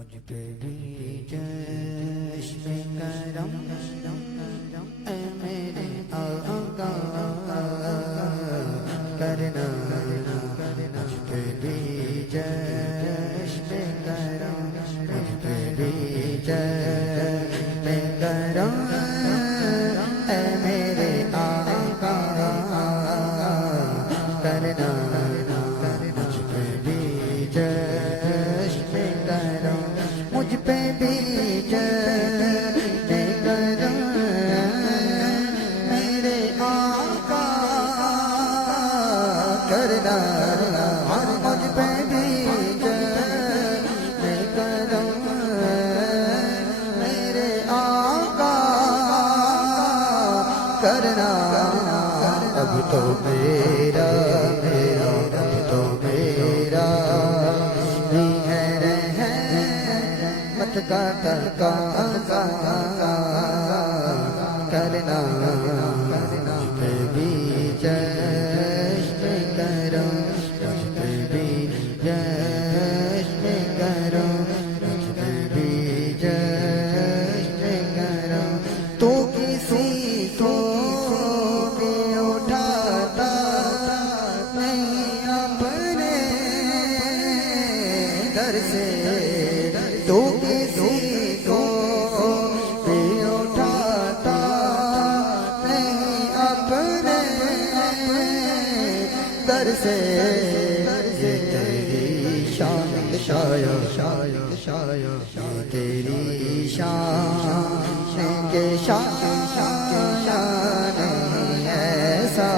مجھ پہ بھی چشم کرم اے میرے آقا کرنا، مجھ پہ بھی چشم کرم، مجھ پہ بھی چشم کرم اے میرے آقا کرنا، مجھ پہ بھی چشم کرم، مجھ پہ بھی چشم کرم میرے آقا کرنا، مجھ پہ بھی چشم کرم میرے آقا کرنا، اب تو میرا اب تو میرا ہی ہے رحمت کا تقاضا کرنا، مجھ پہ بھی چشم کرم، مجھ پہ بھی چشم کرم، مجھ پہ بھی چشم کرم، تو کسی کو بھی اٹھاتا نہیں اپنے در سے، تو کسی کو بھی اٹھاتا نہیں اپنے در سے، یہ تیری شان یہ تیری شان کے شان ایسا